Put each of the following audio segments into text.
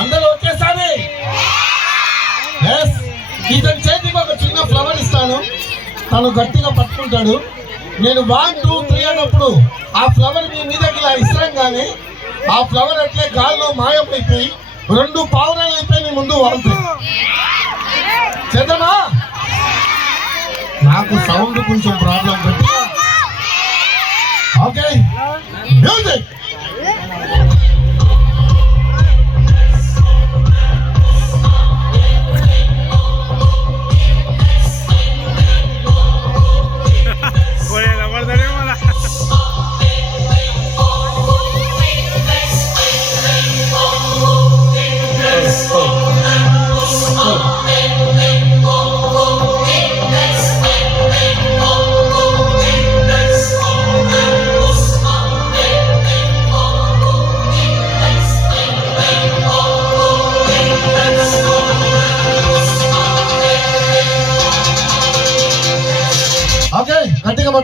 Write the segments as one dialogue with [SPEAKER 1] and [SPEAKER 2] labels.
[SPEAKER 1] అందరూ ఒకేసారి. ఇతని చేతికి ఒక చిన్న ఫ్లవర్ ఇస్తాను. తను గట్టిగా పట్టుకుంటాడు. నేను వన్ టూ త్రీ అన్నప్పుడు ఆ ఫ్లవర్ మీ మీదకి ఇలా ఇస్తాం ఆ ఫ్లవర్ అట్లే గాల్లో మాయమైపోయి రెండు పావురాలు అయిపోయి మీ ముందు వాడుతాయి చేద్దామా? నాకు సౌండ్ కొంచెం ప్రాబ్లం ఓకే మ్యూజిక్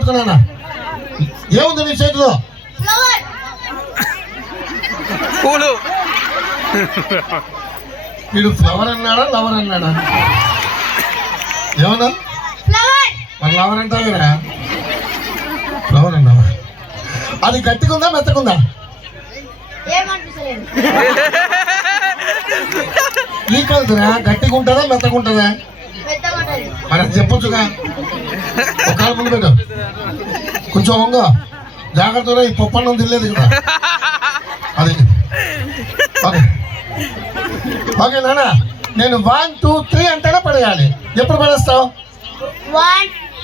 [SPEAKER 1] పట్టుకున్నానా ఏముంది నీ చేతిలో?
[SPEAKER 2] Flower
[SPEAKER 3] Culo.
[SPEAKER 1] వీడు ఫ్లవర్ అన్నాడా లవర్ అన్నాడా? ఏమన్నా?
[SPEAKER 2] ఫ్లవర్
[SPEAKER 1] మరి లవర్ అంటావు కదా. ఫ్లవర్ అన్నావా? అది గట్టిగుందా మెత్తకుందా ఈ కలుతురా గట్టిగా ఉంటుందా మెత్తకుంటుందా
[SPEAKER 2] పెద్దగా ఉంటది
[SPEAKER 1] మరి అది చెప్పొచ్చుగా ఒక కాలు ముందు పెట్టు. కొంచెం వంగ. జాగ్రత్తగా ఈ పప్పన్నం తినలేదు కదా అది ఓకే ఓకే నాన్న. నేను వన్ టూ త్రీ అంటేనే పడేయాలి. ఎప్పుడు పడేస్తావు?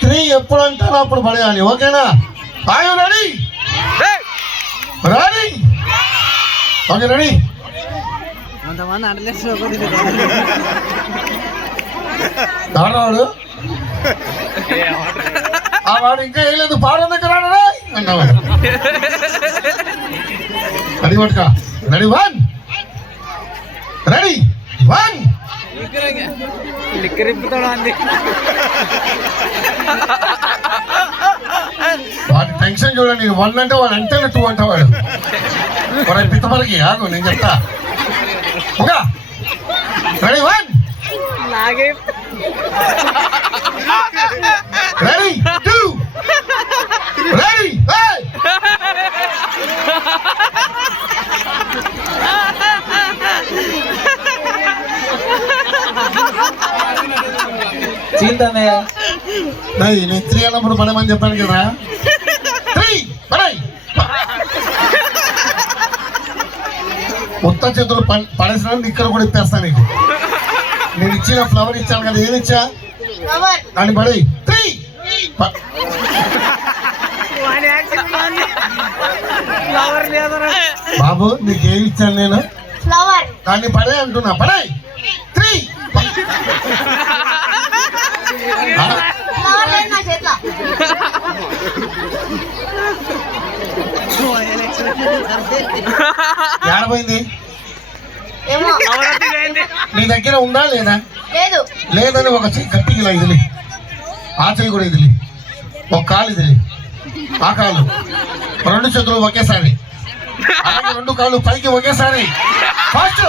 [SPEAKER 1] త్రీ ఎప్పుడు అంటానో అప్పుడు పడేయాలి. ఓకేనా? ఆయు రెడీ! రెడీ ఓకే రెడీ
[SPEAKER 4] కొంతమంది అండర్లేసిన ఒకటి
[SPEAKER 1] వాడు ఆ వాడు ఇంకా వేయలేదు అన్నవాడు రెడీ పట్టుక. రెడీ వన్ రెడీ వన్ వాడి టెన్షన్ చూడండి వన్ అంటే వాడు అంటే టూ అంటే వాడు. వాడు పిత్తపలకి ఆగు నేను చెప్తా. ఒక రెడీ వన్
[SPEAKER 4] నాగే
[SPEAKER 1] రెడీ టూ రెడీ
[SPEAKER 4] చీంతనే
[SPEAKER 1] నేను త్రీ అన్నప్పుడు పడమని చెప్పాను కదా. త్రీ పడాయి. ఉత్త చేతులు పడేసిన ఇక్కడ కూడా ఇప్పేస్తా నీకు. నేను ఇచ్చిన ఫ్లవర్ ఇచ్చాను కదా ఏది ఇచ్చా?
[SPEAKER 2] ఫ్లవర్
[SPEAKER 1] దాన్ని పడి త్రీ బాబు నీకు ఏమి ఇచ్చాను నేను?
[SPEAKER 2] ఫ్లవర్
[SPEAKER 1] దాన్ని పడే అంటున్నా. పడాయి. త్రీ ఏడపోయింది నీ దగ్గర ఉందా లేదా?
[SPEAKER 2] లేదు.
[SPEAKER 1] లేదని ఒక ఇలా ఇదిలి. ఆ చెయ్యి కూడా ఇదిలి. ఒక కాలు ఇదిలి. ఆ కాలు. రెండు చేతులు ఒకేసారి. అలాగే రెండు కాళ్ళు పైకి ఒకేసారి. ఫాస్ట్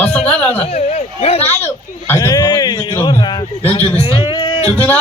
[SPEAKER 1] వస్తుందా రాదా? అయితే. నేను చూపిస్తాను చూపినా?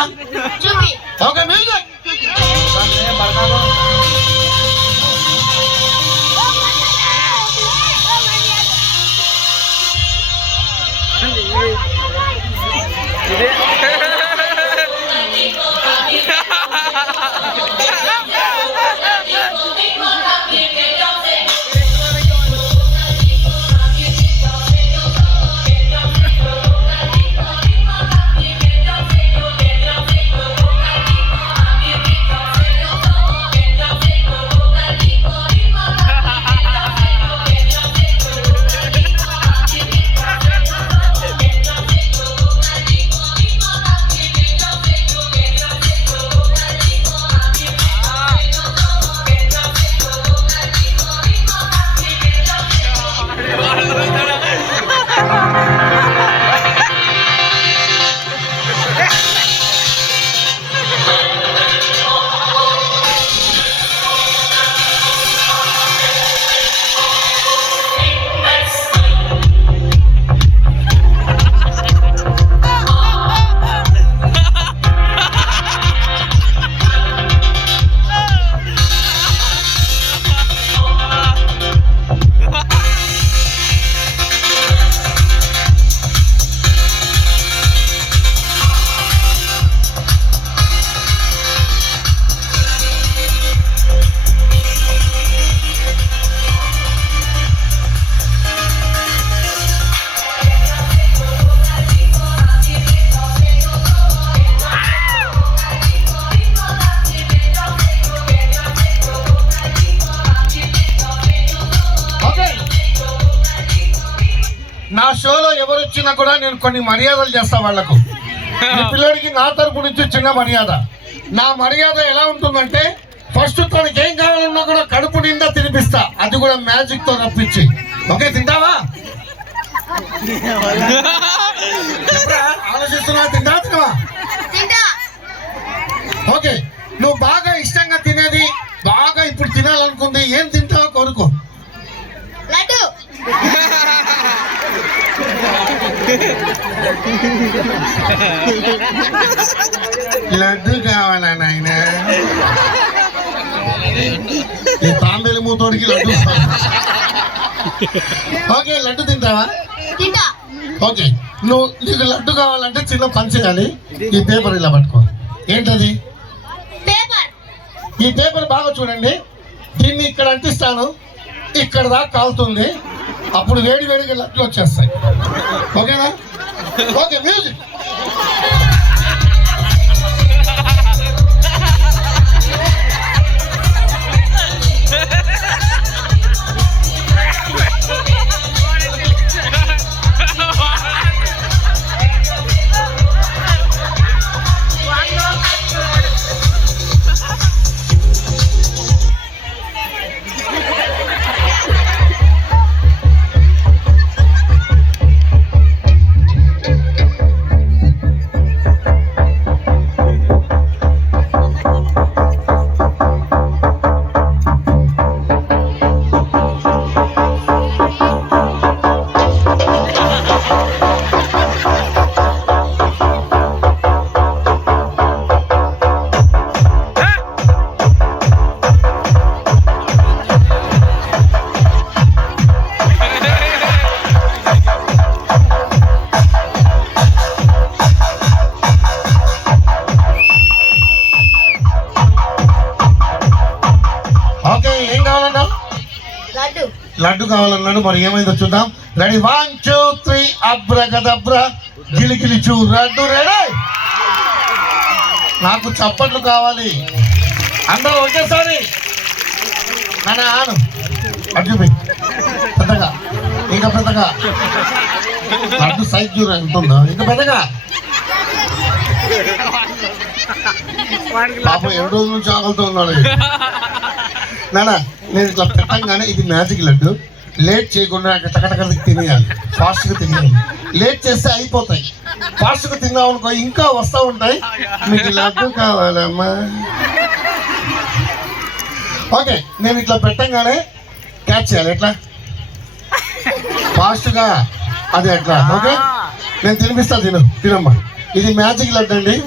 [SPEAKER 1] షోలో ఎవరు వచ్చినా కూడా నేను కొన్ని మర్యాదలు చేస్తా వాళ్ళకు పిల్లడికి నా తరపు నుంచి చిన్న మర్యాద. నా మర్యాద ఎలా ఉంటుందంటే ఫస్ట్ తనకి ఏం కావాలన్నా కూడా కడుపు నిండా తినిపిస్తా. అది కూడా మ్యాజిక్తో రప్పించి. ఓకే తింటావా? చెప్పరా? ఆలోచిస్తున్నావా తింటావా తినవా?
[SPEAKER 2] తింటా.
[SPEAKER 1] ఓకే నువ్వు బాగా ఇష్టంగా తినేది బాగా ఇప్పుడు తినాలనుకుంది ఏం తింటావో కోరుకో
[SPEAKER 2] లడ్డు
[SPEAKER 1] లడ్డు కావాలా నాయన? ఈ తాంబేలు మూతోడికి లడ్డు ఓకే లడ్డు తింటావా?
[SPEAKER 2] తింటా.
[SPEAKER 1] ఓకే నువ్వు నీకు లడ్డు కావాలంటే చిన్న పని చేయాలి. ఈ పేపర్ ఇలా పట్టుకో ఏంటది?
[SPEAKER 2] పేపర్.
[SPEAKER 1] ఈ పేపర్ బాగా చూడండి. దీన్ని ఇక్కడ అంటిస్తాను. ఇక్కడ దాకా కాలుతుంది. అప్పుడు వేడి వేడిగా లడ్లు వచ్చేస్తాయి. ఓకేనా? Okay music. మరి ఏమైందో చూద్దాం. Ready? One two three abra abracadabra. గిలిగిలి చూ లడ్డు రెడీ? నాకు చప్పట్లు కావాలి. అందరూ ఒకేసారి. నాన్న ఆను అడ్డు పెద్దగా. ఇంకా పెద్దగా. అడ్డు సైజ్ చూడ ఉంటుందా? ఇంకా పెద్దగా. పాపం ఏడు రోజుల నుంచి ఆకలితో ఉన్నాడు. నాన్న నేను ఇట్లా పెట్టంగానే ఇది మ్యాజిక్ లడ్డు. లేట్ చేయకుండా టకటక తినేయాలి. ఫాస్ట్గా తినేయాలి. లేట్ చేస్తే అయిపోతాయి. ఫాస్ట్గా తిన్నాం అనుకో ఇంకా వస్తూ ఉంటాయి. మీకు లడ్డు కావాలమ్మా. ఓకే నేను ఇట్లా పెట్టంగానే క్యాచ్ చేయాలి. ఎట్లా? ఫాస్ట్గా అది ఎట్లా? ఓకే నేను తినిపిస్తా తిను. తినమ్మా. ఇది మ్యాజిక్ లడ్డు అండి.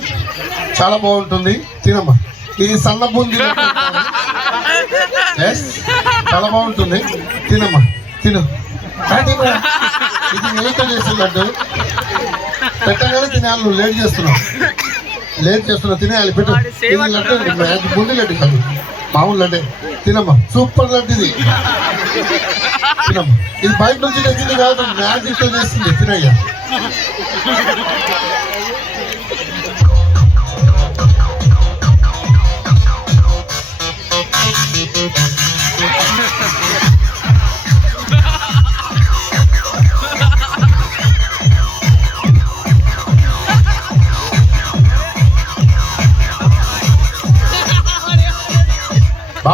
[SPEAKER 1] చాలా బాగుంటుంది. తినమ్మా. ఇది సన్న బూంది చాలా బాగుంటుంది. తినమ్మా. తిను. ఇది నెయ్యితో చేసిన లడ్డు. పెట్టగానే తినాలి నువ్వు లేట్ చేస్తున్నావు. లేట్ చేస్తున్నావు తినేయాలి పెట్టు. లడ్డు బూందీ లడ్డు కాదు. మామూలు లడ్డే. తినమ్మా. సూపర్ లడ్డు ఇది. తినమ్మా. ఇది బయట నుంచి తెచ్చింది కాదు మ్యాజిక్తో చేసింది తినయ్యా.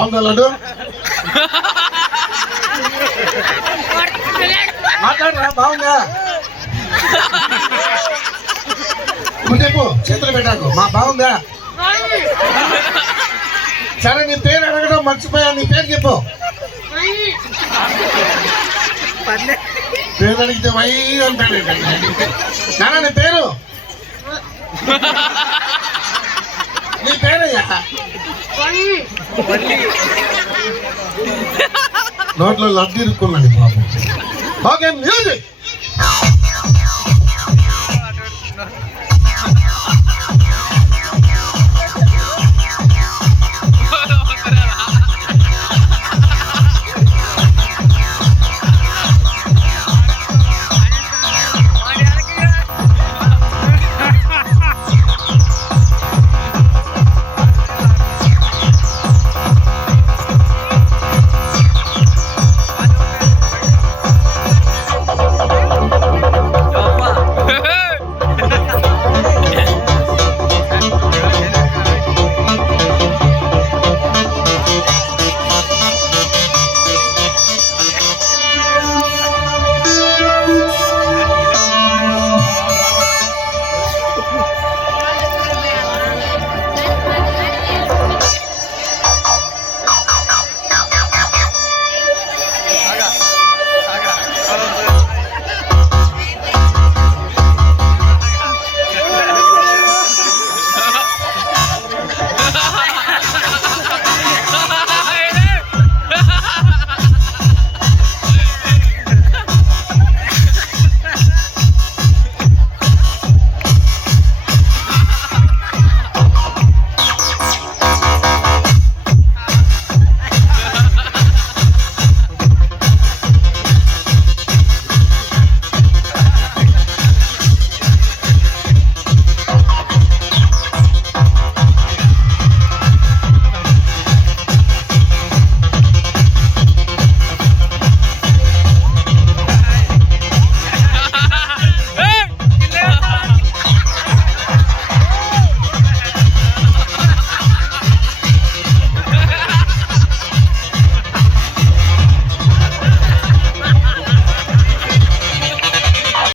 [SPEAKER 1] బాగుందా లడ్డు మాట్లాడరా బాగుందా? ఇప్పుడు చెప్పు చేతులు పెట్టాకు. మా బాగుందా? సరే నీ పేరు అడగడం మర్చిపోయా నీ పేరు చెప్పు. పేరు అడిగితే వై అంటాడు. నాన్న నీ పేరు? నీ పేరయ్యా? నోట్లో లడ్డు ఇరుక్కున్నాడు పాపం. Okay music